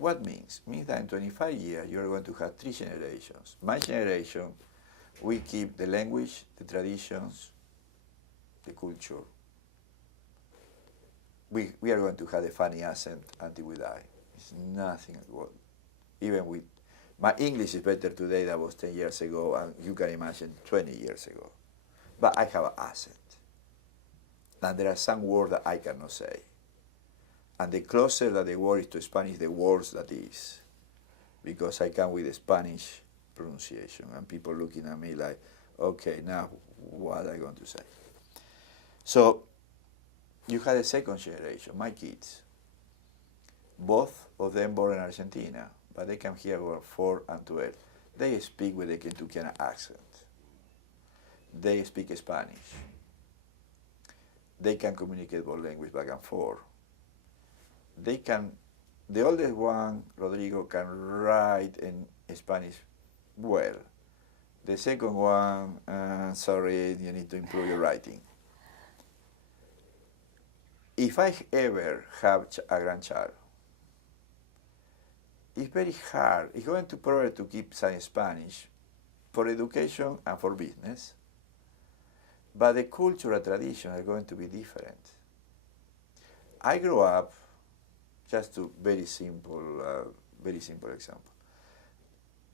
What means? Means that in 25 years you are going to have 3 generations. My generation, we keep the language, the traditions, the culture. We are going to have a funny accent until we die. It's nothing at all. Even with my English is better today than was 10 years ago, and you can imagine 20 years ago. But I have an accent. And there are some words that I cannot say. And the closer that the word is to Spanish, the worse that is. Because I come with a Spanish pronunciation, and people looking at me like, okay, now what am I going to say? So you had a second generation, my kids. Both of them born in Argentina, but they come here when 4 and 12. They speak with a Kentuckian accent. They speak Spanish. They can communicate both languages back and forth. They can, the oldest one, Rodrigo, can write in Spanish well. The second one, sorry, you need to improve your writing. If I ever have a grandchild, it's very hard. It's going to probably to keep some Spanish for education and for business, but the cultural tradition are going to be different. I grew up, just to very simple example.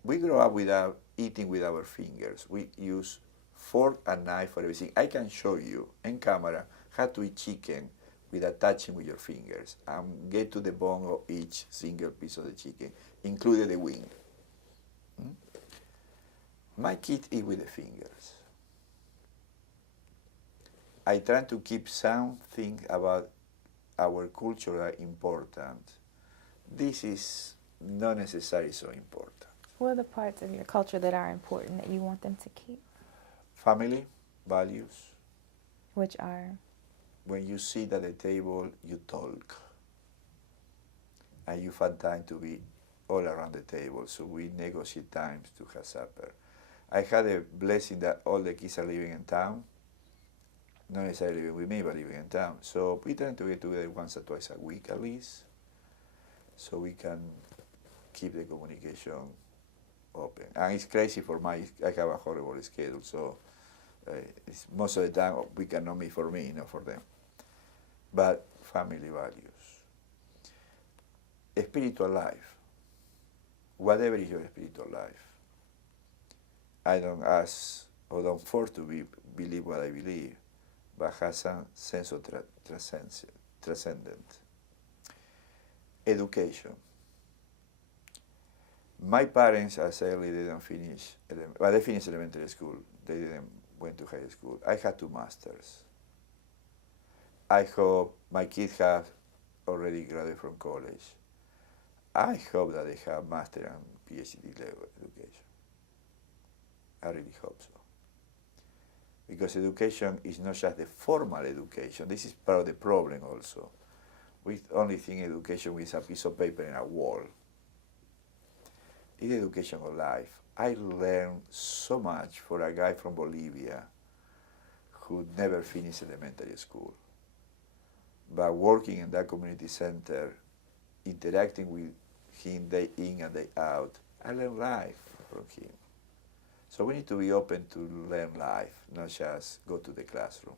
We grew up without eating with our fingers. We use fork and knife for everything. I can show you in camera how to eat chicken without touching with your fingers and get to the bone of each single piece of the chicken, including the wing. My kids eat with the fingers. I try to keep something about our culture that are important. This is not necessarily so important. What are the parts of your culture that are important that you want them to keep? Family, values. Which are? When you sit at the table, you talk. And you find time to be all around the table. So we negotiate times to have supper. I had a blessing that all the kids are living in town. Not necessarily living with me, but living in town. So we tend to get together once or twice a week at least, so we can keep the communication open. And it's crazy for I have a horrible schedule, so it's most of the time we cannot meet for me, not for them. But family values. A spiritual life. Whatever is your spiritual life. I don't ask or don't force to believe what I believe, but has some sense of transcendent. Education. My parents, as early, they didn't finish, well, they finished elementary school. They didn't went to high school. I had 2 masters. I hope my kids have already graduated from college. I hope that they have master and PhD level education. I really hope so. Because education is not just the formal education. This is part of the problem also. We only think education with a piece of paper and a wall. It's education of life. I learned so much for a guy from Bolivia who never finished elementary school. But working in that community center, interacting with him day in and day out, I learned life from him. So we need to be open to learn life, not just go to the classroom.